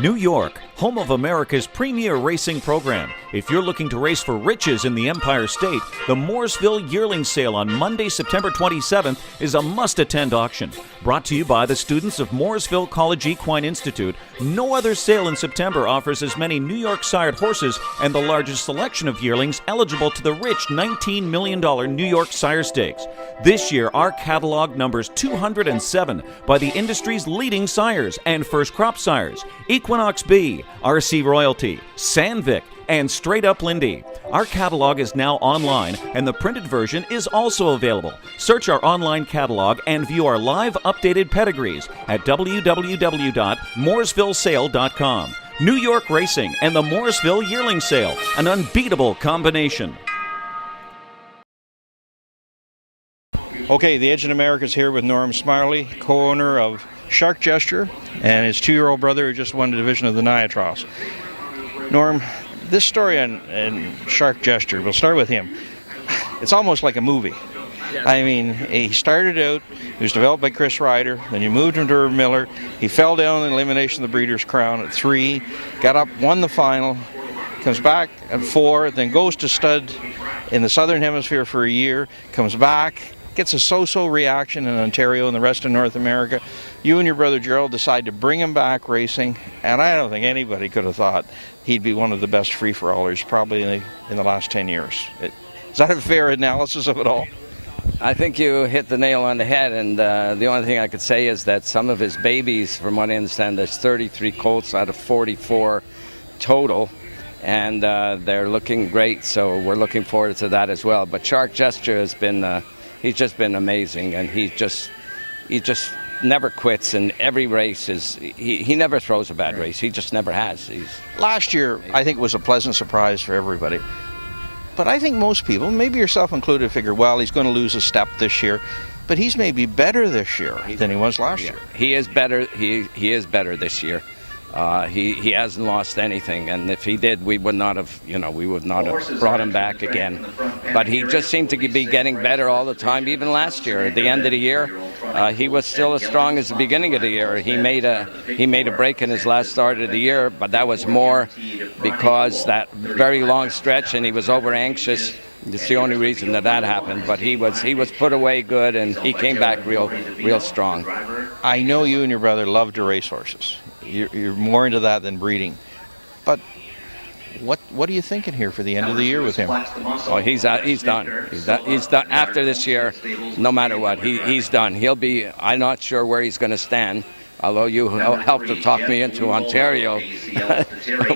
New York, home of America's premier racing program. If you're looking to race for riches in the Empire State, the Mooresville Yearling Sale on Monday, September 27th is a must-attend auction. Brought to you by the students of Mooresville College Equine Institute, no other sale in September offers as many New York sired horses and the largest selection of yearlings eligible to the rich $19 million New York Sire Stakes. This year, our catalog numbers 207 by the industry's leading sires and first crop sires: Equinox B, RC Royalty, Sandvik, and Straight Up Lindy. Our catalog is now online, and the printed version is also available. Search our online catalog and view our live updated pedigrees at www.mooresvillesale.com. New York Racing and the Mooresville Yearling Sale, an unbeatable combination. Okay, the Edge of America is here with Norm Smiley, co-owner of Shark Gesture, and his 2-year-old brother who just won the division of the Niatros. Norm, this story on Shark Gesture, we'll start with him. It's almost like a movie. I mean, he started out, he was developed by Chris Ryder, then you moved him to Irv Miller. He fell down in the elimination of the Breeders' Crown at 3, got up, won the final, comes back at 4, then goes to stud in the Southern Hemisphere for a year, comes back, gets a so-so reaction in Ontario and the rest of North America. You and your brother Gerald decide to bring him back racing, and I don't think anybody could have thought he'd be one of the best free-for-allers probably in the last 10 years. Is that a fair analysis of it all? I think you hit the nail on the head, and the only thing I could say is that some of his babies, from what I understand, there's 33 colts out of 44 total, and they're looking great, so we're looking forward to that as well. But Shark Gesture has been... he's just been amazing, and he just never quits, and every race is he never throws a bad race. He just never has. Last year, I think, was a pleasant surprise for everybody. But I think most people, maybe yourself included, figure, well, he's going to lose a step this year. But he's maybe better this year than he was last year. He is better. He is better this year. He hasn't lost anything, and if he did, we would not have brought him back again. But he just seemed to be getting better all the time. Even last year, at the end of the year, he was still as strong as the beginning of the year. He made a break in his last start of the year, but that was more because that very long stretch, and he was over anxious. It's the only reason that happened. But he was put away good, and he came back real strong. I know you and your brother love to race horses. You're more into that than breeding. But what are you thinking here for the end of the year with him? Oh, he's done. He's done after this year. No matter what, he's done. He'll be. I'm not sure where he's going to stand. Although you helped to talk me into Ontario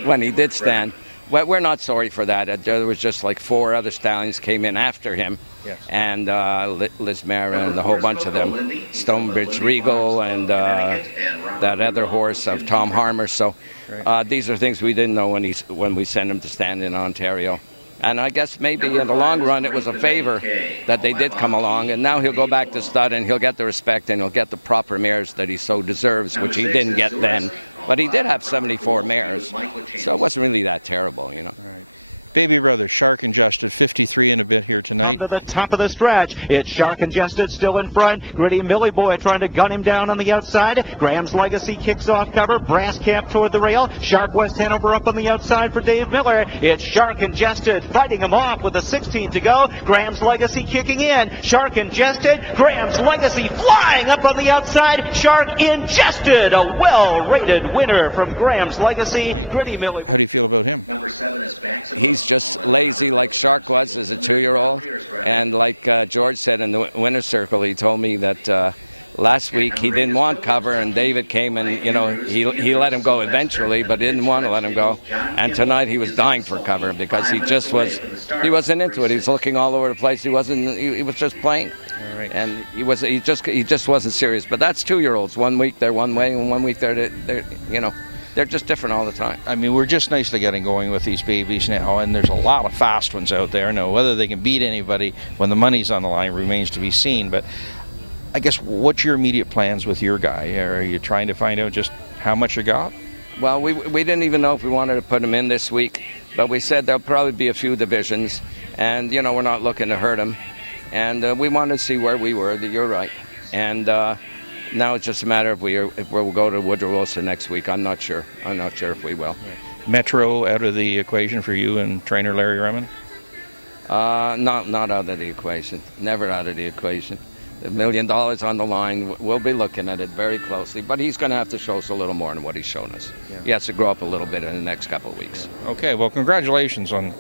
when he did stand. Well, we're not sorry for that. There was just like 4 other stallions came in after him, yes. And Liz Mara and a whole bunch of them, Stonebridge Regal and that other horse of Tom Harmer. So these are things we didn't know when we sent him to stand in Ontario. And I guess maybe in the long run it was a favor that they did come along, and now he'll go back to stud and he'll get the respect and he'll get the proper mares that he so deserves, which he didn't get then. But he did have 74 mares, so it wasn't really that terrible, you know. Right. Baby brother, Shark Gested, 53 and a bit here tonight. To the top of the stretch, it's Shark Gested still in front. Gritty Millie Boy trying to gun him down on the outside. Graham's Legacy kicks off cover. Brass Cap toward the rail. Shark West Hanover up on the outside for Dave Miller. It's Shark Gested fighting him off with a 16 to go. Graham's Legacy kicking in. Shark Gested. Graham's Legacy flying up on the outside. Shark Gested, a well-rated winner from Graham's Legacy. Gritty Millie. How do you feel about him? Number 7 is back. He's just lazy like Shark was as a 2-year-old, and like George said in the winner's circle, he told me that last week he didn't want cover, and David came and he let him go eventually, but didn't want to let him go. And tonight he was dying for cover because he wasn't into it. He was looking all over the place. He was just playing, and he just wasn't serious. But that's 2-year-olds. 1 week they're one way, and 1 week they're just different all the time. I mean, we're just nicely getting going with these babies now, and there's a lot of fast ones out there. Now, whether they can beat anybody when the money's on the line remains to be seen. But I guess, what's your immediate plans with your guy? Are you trying to find out just how much you got? Well, we didn't even know if we wanted to put him in this week, but we said there'll probably be a few divisions, and, we're not looking to hurt him. And we wanted to see where we were. You're right. And Now it's just a matter if we'll go to Woodrow Wilson next week. I'm not sure. I'm not sure if we will. Metro out of the equation for you and trainer Larry Remen? Not out of the equation. Never out of the equation. The $1 million on the line, we'll be looking at it very closely. But he's going to have to show us a little more than what he's shown us. Yeah. He has to grow up a little bit in the next couple of weeks. Yeah. Okay, well, congratulations on,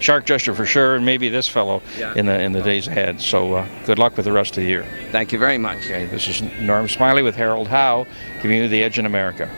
Shark Gesture for sure, and maybe this fellow in the days ahead. So good luck with the rest of the year. Thank you very much. Okay, this is Norm Smiley with Harold Howe, giving you the edge in America.